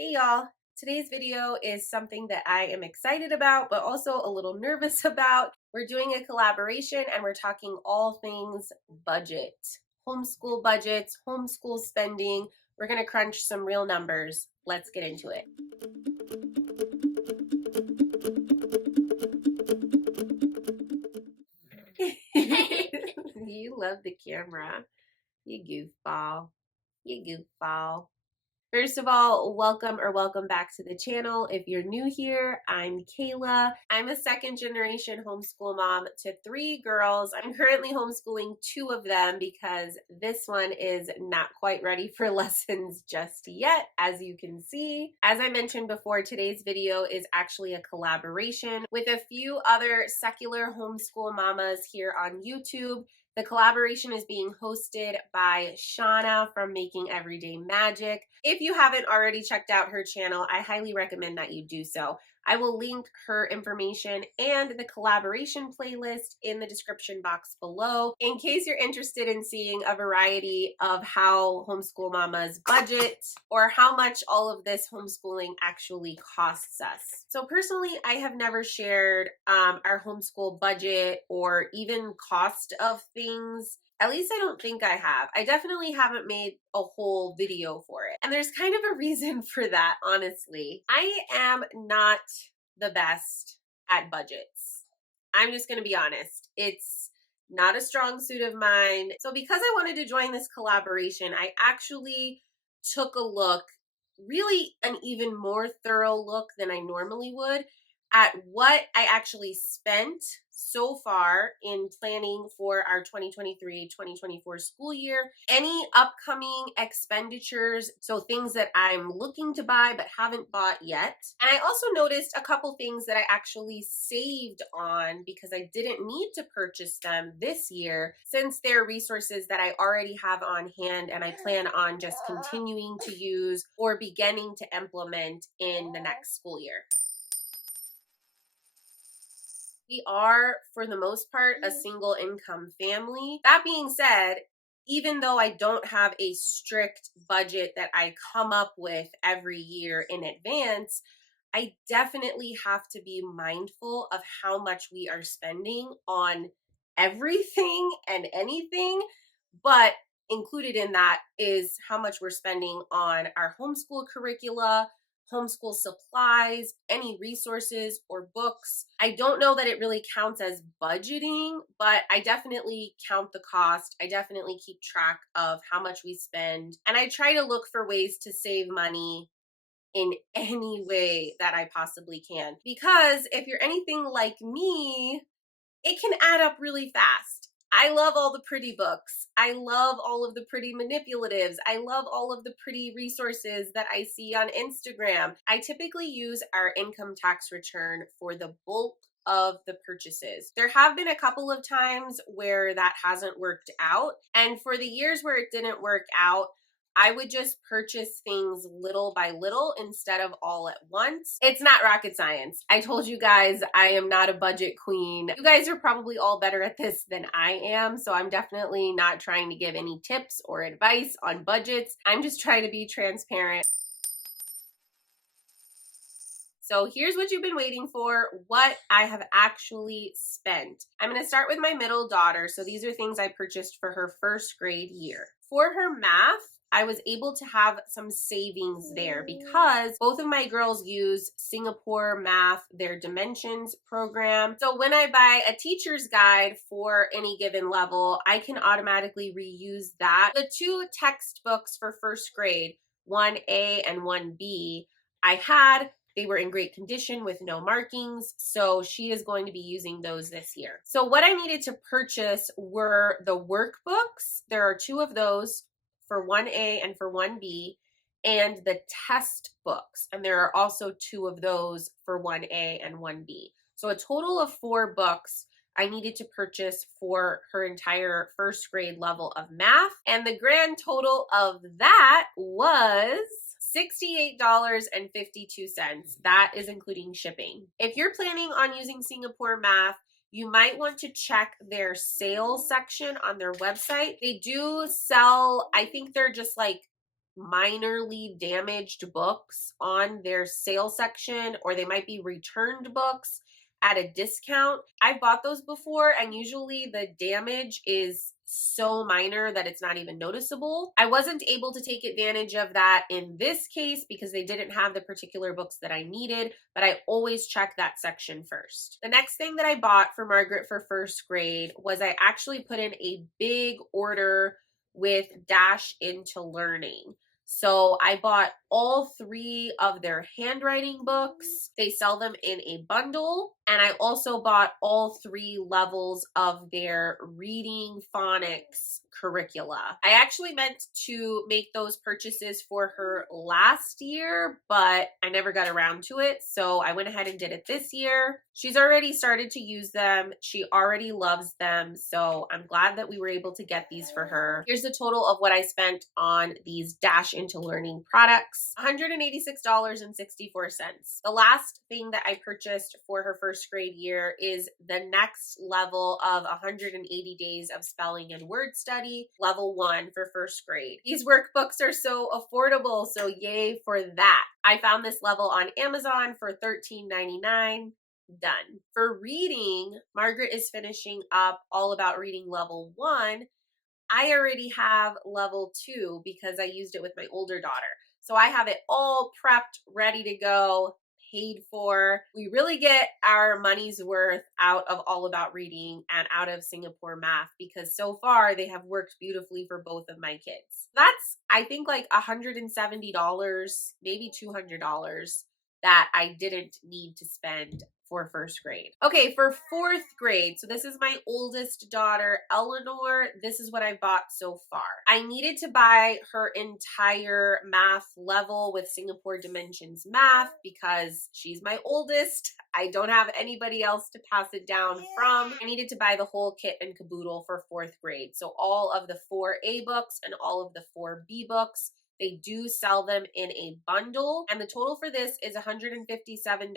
Hey y'all, today's video is something that I am excited about, but also a little nervous about. We're doing a collaboration and we're talking all things budget, homeschool budgets, homeschool spending. We're gonna crunch some real numbers. Let's get into it. You love the camera. You goofball. You goofball. First of all, welcome back to the channel. If you're new here, I'm Kaela. I'm a second generation homeschool mom to 3 girls. I'm currently homeschooling 2 of them because this one is not quite ready for lessons just yet, as you can see. As I mentioned before, today's video is actually a collaboration with a few other secular homeschool mamas here on YouTube. The collaboration is being hosted by Shauna from Making Everyday Magic. If you haven't already checked out her channel, I highly recommend that you do so. I will link her information and the collaboration playlist in the description box below in case you're interested in seeing a variety of how homeschool mamas budget or how much all of this homeschooling actually costs us. So personally, I have never shared our homeschool budget or even cost of things. At least I don't think I have. I definitely haven't made a whole video for it. And there's kind of a reason for that, honestly. I am not the best at budgets. I'm just gonna be honest. It's not a strong suit of mine. So because I wanted to join this collaboration, I actually took a look, really an even more thorough look than I normally would, at what I actually spent so far in planning for our 2023-2024 school year, any upcoming expenditures, so things that I'm looking to buy but haven't bought yet. And I also noticed a couple things that I actually saved on because I didn't need to purchase them this year, since they're resources that I already have on hand and I plan on just continuing to use or beginning to implement in the next school year. We are, for the most part, a single income family. That being said, even though I don't have a strict budget that I come up with every year in advance, I definitely have to be mindful of how much we are spending on everything and anything. But included in that is how much we're spending on our homeschool curricula, homeschool supplies, any resources or books. I don't know that it really counts as budgeting, but I definitely count the cost. I definitely keep track of how much we spend. And I try to look for ways to save money in any way that I possibly can. Because if you're anything like me, it can add up really fast. I love all the pretty books. I love all of the pretty manipulatives. I love all of the pretty resources that I see on Instagram. I typically use our income tax return for the bulk of the purchases. There have been a couple of times where that hasn't worked out. And for the years where it didn't work out, I would just purchase things little by little instead of all at once. It's not rocket science. I told you guys I am not a budget queen. You guys are probably all better at this than I am, so I'm definitely not trying to give any tips or advice on budgets. I'm just trying to be transparent. So here's what you've been waiting for, what I have actually spent. I'm gonna start with my middle daughter. So these are things I purchased for her first grade year. For her math, I was able to have some savings there because both of my girls use Singapore Math, their Dimensions program. So when I buy a teacher's guide for any given level, I can automatically reuse that. The 2 textbooks for first grade, 1A and 1B, they were in great condition with no markings, so she is going to be using those this year. So what I needed to purchase were the workbooks. There are 2 of those for 1A and for 1B, and the test books. And there are also 2 of those for 1A and 1B. So a total of 4 books I needed to purchase for her entire first grade level of math. And the grand total of that was $68.52. That is including shipping. If you're planning on using Singapore Math, you might want to check their sales section on their website. They do sell, I think they're just like minorly damaged books on their sale section, or they might be returned books at a discount. I've bought those before, and usually the damage is so minor that it's not even noticeable. I wasn't able to take advantage of that in this case because they didn't have the particular books that I needed, but I always check that section first. The next thing that I bought for Margaret for first grade was I actually put in a big order with Dash into Learning. So I bought all 3 of their handwriting books. They sell them in a bundle. And I also bought all 3 levels of their reading phonics curricula. I actually meant to make those purchases for her last year, but I never got around to it. So I went ahead and did it this year. She's already started to use them. She already loves them. So I'm glad that we were able to get these for her. Here's the total of what I spent on these Dash into Learning products. $186.64. The last thing that I purchased for her first grade year is the next level of 180 days of spelling and word study, level 1 for first grade. These workbooks are so affordable, so yay for that. I found this level on Amazon for $13.99. Done. For reading, Margaret is finishing up All About Reading level 1. I already have level 2 because I used it with my older daughter. So I have it all prepped, ready to go, paid for. We really get our money's worth out of All About Reading and out of Singapore Math because so far they have worked beautifully for both of my kids. That's, I think, like $170, maybe $200 that I didn't need to spend for first grade. Okay, for fourth grade, so this is my oldest daughter, Eleanor. This is what I bought so far. I needed to buy her entire math level with Singapore Dimensions Math because she's my oldest. I don't have anybody else to pass it down from. I needed to buy the whole kit and caboodle for fourth grade. So all of the 4A books and all of the 4B books. They do sell them in a bundle, and the total for this is $157.18.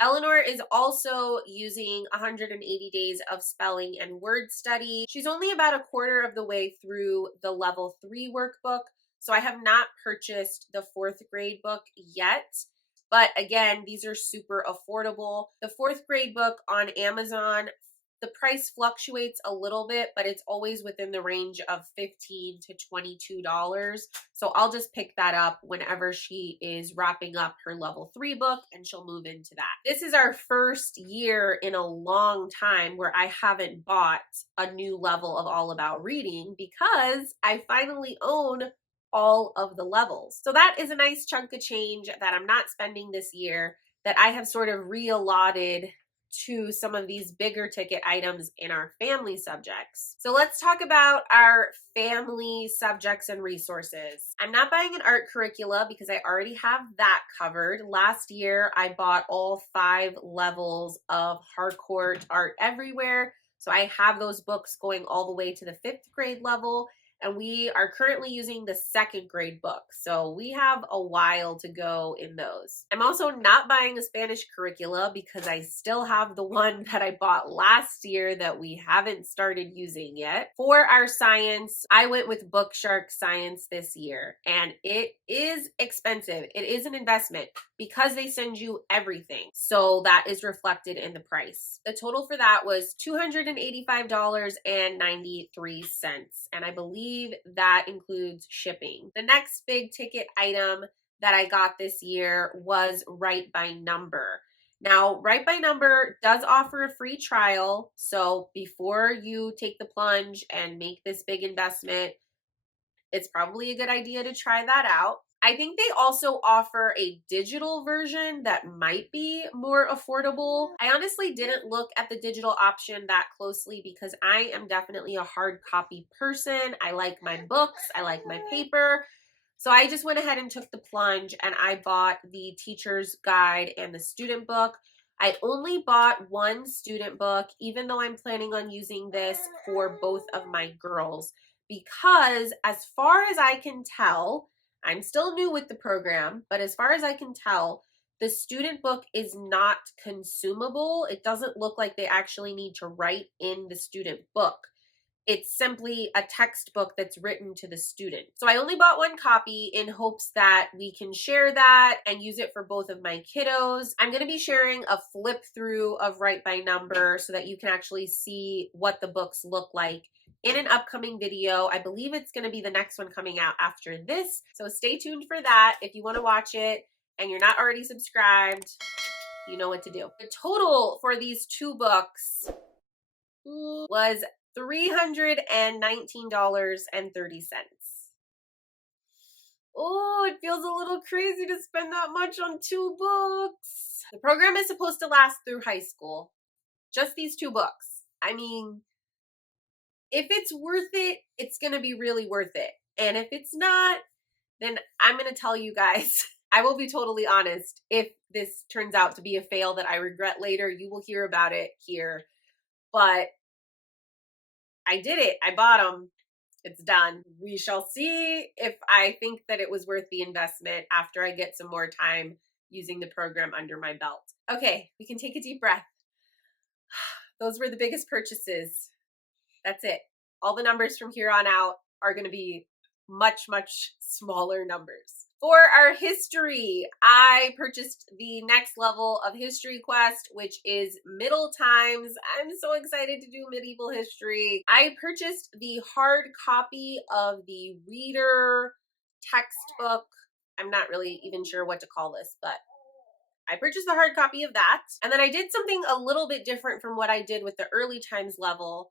Eleanor is also using 180 days of spelling and word study. She's only about a quarter of the way through the level 3 workbook, so I have not purchased the fourth grade book yet. But again, these are super affordable. The fourth grade book on Amazon, the price fluctuates a little bit, but it's always within the range of $15 to $22. So I'll just pick that up whenever she is wrapping up her level 3 book and she'll move into that. This is our first year in a long time where I haven't bought a new level of All About Reading because I finally own all of the levels. So that is a nice chunk of change that I'm not spending this year that I have sort of reallotted to some of these bigger ticket items in our family subjects. So let's talk about our family subjects and resources. I'm not buying an art curricula because I already have that covered. Last year, I bought all 5 levels of Harcourt Art Everywhere. So I have those books going all the way to the 5th grade level. And we are currently using the 2nd grade book. So we have a while to go in those. I'm also not buying a Spanish curricula because I still have the one that I bought last year that we haven't started using yet. For our science, I went with Bookshark Science this year, and it is expensive. It is an investment because they send you everything. So that is reflected in the price. The total for that was $285.93, and I believe that includes shipping. The next big ticket item that I got this year was Write by Number. Now, Write by Number does offer a free trial, so before you take the plunge and make this big investment, it's probably a good idea to try that out. I think they also offer a digital version that might be more affordable. I honestly didn't look at the digital option that closely because I am definitely a hard copy person. I like my books, I like my paper. So I just went ahead and took the plunge and I bought the teacher's guide and the student book. I only bought one student book, even though I'm planning on using this for both of my girls, because as far as I can tell, I'm still new with the program, but as far as I can tell, the student book is not consumable. It doesn't look like they actually need to write in the student book. It's simply a textbook that's written to the student. So I only bought one copy in hopes that we can share that and use it for both of my kiddos. I'm going to be sharing a flip through of Write by Number so that you can actually see what the books look like in an upcoming video. I believe it's going to be the next one coming out after this. So stay tuned for that. If you want to watch it and you're not already subscribed, you know what to do. The total for these two books was $319.30. Oh, it feels a little crazy to spend that much on two books. The program is supposed to last through high school. Just these two books. I mean, if it's worth it, it's going to be really worth it. And if it's not, then I'm going to tell you guys. I will be totally honest. If this turns out to be a fail that I regret later, you will hear about it here. But I did it. I bought them. It's done. We shall see if I think that it was worth the investment after I get some more time using the program under my belt. Okay, we can take a deep breath. Those were the biggest purchases. That's it. All the numbers from here on out are going to be much, much smaller numbers. For our history, I purchased the next level of History Quest, which is Middle Times. I'm so excited to do medieval history. I purchased the hard copy of the Reader textbook. I'm not really even sure what to call this, but I purchased the hard copy of that. And then I did something a little bit different from what I did with the Early Times level.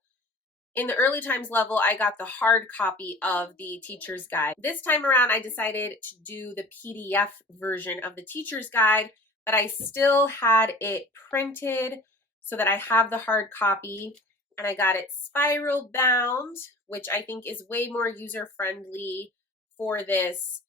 In the Early Times level, I got the hard copy of the teacher's guide. This time around, I decided to do the PDF version of the teacher's guide, but I still had it printed so that I have the hard copy, and I got it spiral bound, which I think is way more user-friendly for this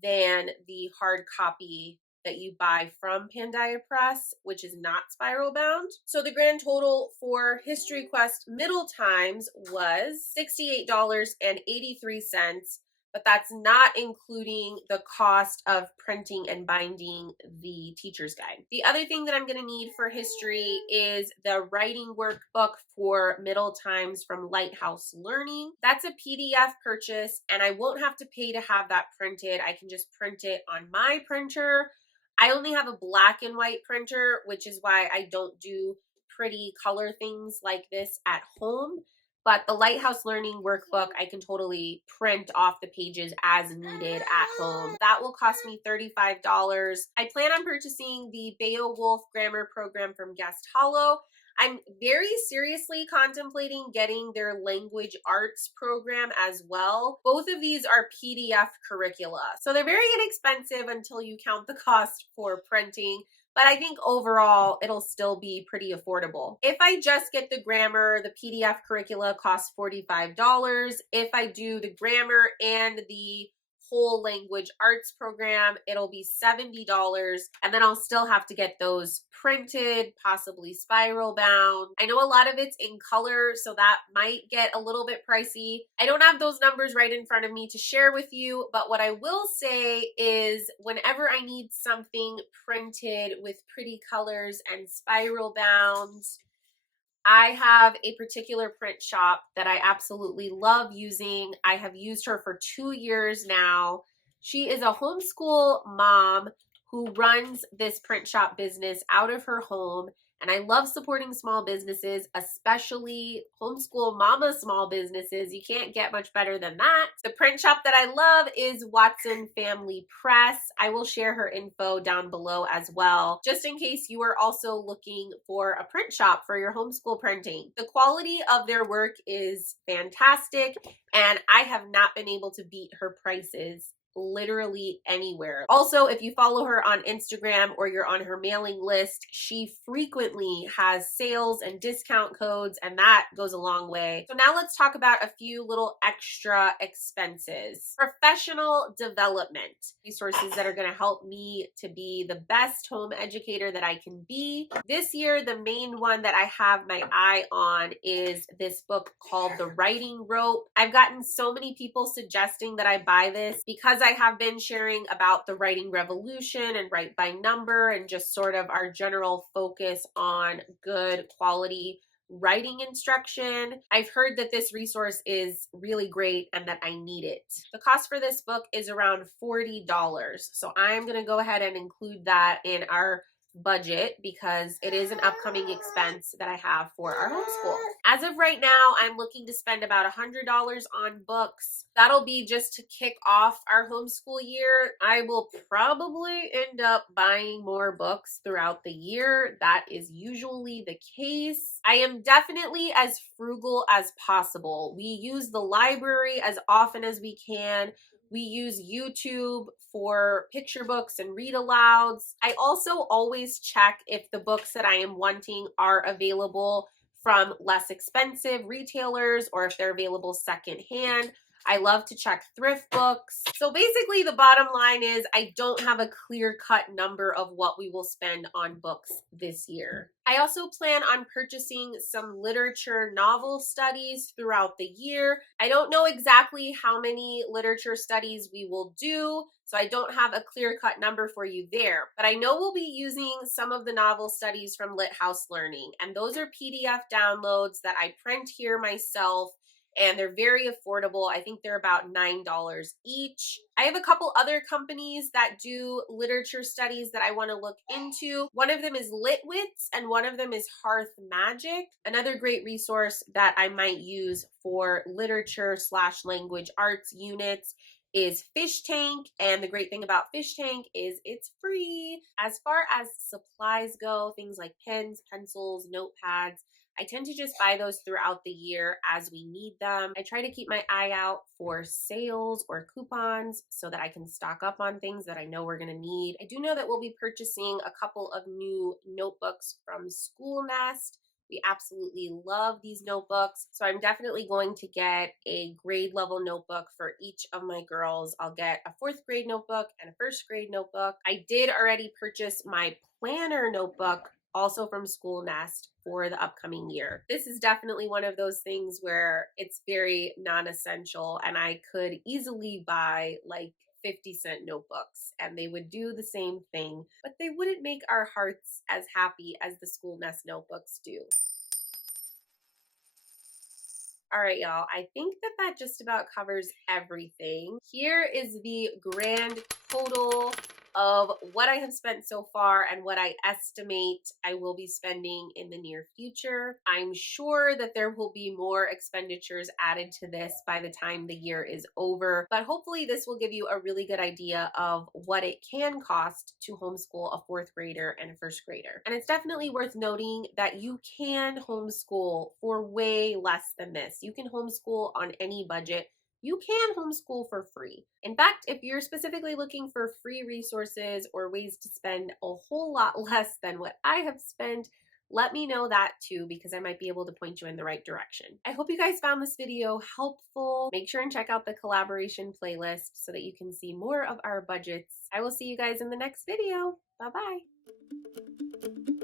than the hard copy that you buy from Pandia Press, which is not spiral bound. So the grand total for History Quest Middle Times was $68.83, but that's not including the cost of printing and binding the teacher's guide. The other thing that I'm going to need for history is the writing workbook for Middle Times from Lighthouse Learning. That's a PDF purchase, and I won't have to pay to have that printed. I can just print it on my printer. I only have a black and white printer, which is why I don't do pretty color things like this at home. But the Lighthouse Learning workbook, I can totally print off the pages as needed at home. That will cost me $35. I plan on purchasing the Beowulf Grammar Program from Guest Hollow. I'm very seriously contemplating getting their language arts program as well. Both of these are PDF curricula, so they're very inexpensive until you count the cost for printing. But I think overall, it'll still be pretty affordable. If I just get the grammar, the PDF curricula costs $45. If I do the grammar and the whole language arts program, it'll be $70. And then I'll still have to get those printed, possibly spiral bound. I know a lot of it's in color, so that might get a little bit pricey. I don't have those numbers right in front of me to share with you, but what I will say is whenever I need something printed with pretty colors and spiral bound, I have a particular print shop that I absolutely love using. I have used her for 2 years now. She is a homeschool mom who runs this print shop business out of her home. And I love supporting small businesses, especially homeschool mama small businesses. You can't get much better than that. The print shop that I love is Watson Family Press. I will share her info down below as well, just in case you are also looking for a print shop for your homeschool printing. The quality of their work is fantastic, and I have not been able to beat her prices literally anywhere. Also, if you follow her on Instagram or you're on her mailing list, she frequently has sales and discount codes, and that goes a long way. So now let's talk about a few little extra expenses. Professional development, resources that are going to help me to be the best home educator that I can be. This year, the main one that I have my eye on is this book called The Writing Rope. I've gotten so many people suggesting that I buy this because I have been sharing about the writing revolution and Write by Number and just sort of our general focus on good quality writing instruction. I've heard that this resource is really great and that I need it. The cost for this book is around $40. So I'm going to go ahead and include that in our budget because it is an upcoming expense that I have for our homeschool. As of right now, I'm looking to spend about $100 on books. That'll be just to kick off our homeschool year. I will probably end up buying more books throughout the year. That is usually the case. I am definitely as frugal as possible. We use the library as often as we can. We use YouTube for picture books and read alouds. I also always check if the books that I am wanting are available from less expensive retailers or if they're available secondhand. I love to check thrift books. So basically the bottom line is I don't have a clear-cut number of what we will spend on books this year. I also plan on purchasing some literature novel studies throughout the year. I don't know exactly how many literature studies we will do, so I don't have a clear-cut number for you there, but I know we'll be using some of the novel studies from Lit House Learning, and those are PDF downloads that I print here myself, and they're very affordable. I think they're about $9 each. I have a couple other companies that do literature studies that I want to look into. One of them is Litwits, and one of them is Hearth Magic. Another great resource that I might use for literature/language arts units is Fish Tank, and the great thing about Fish Tank is it's free. As far as supplies go, things like pens, pencils, notepads, I tend to just buy those throughout the year as we need them. I try to keep my eye out for sales or coupons so that I can stock up on things that I know we're gonna need. I do know that we'll be purchasing a couple of new notebooks from School Nest. We absolutely love these notebooks. So I'm definitely going to get a grade level notebook for each of my girls. I'll get a 4th grade notebook and a 1st grade notebook. I did already purchase my planner notebook also from School Nest for the upcoming year. This is definitely one of those things where it's very non-essential and I could easily buy like 50-cent notebooks and they would do the same thing, but they wouldn't make our hearts as happy as the School Nest notebooks do. All right, y'all, I think that just about covers everything. Here is the grand total of what I have spent so far and what I estimate I will be spending in the near future. I'm sure that there will be more expenditures added to this by the time the year is over, but hopefully this will give you a really good idea of what it can cost to homeschool a 4th grader and a 1st grader. And it's definitely worth noting that you can homeschool for way less than this. You can homeschool on any budget. You can homeschool for free. In fact, if you're specifically looking for free resources or ways to spend a whole lot less than what I have spent, let me know that too, because I might be able to point you in the right direction. I hope you guys found this video helpful. Make sure and check out the collaboration playlist so that you can see more of our budgets. I will see you guys in the next video. Bye-bye.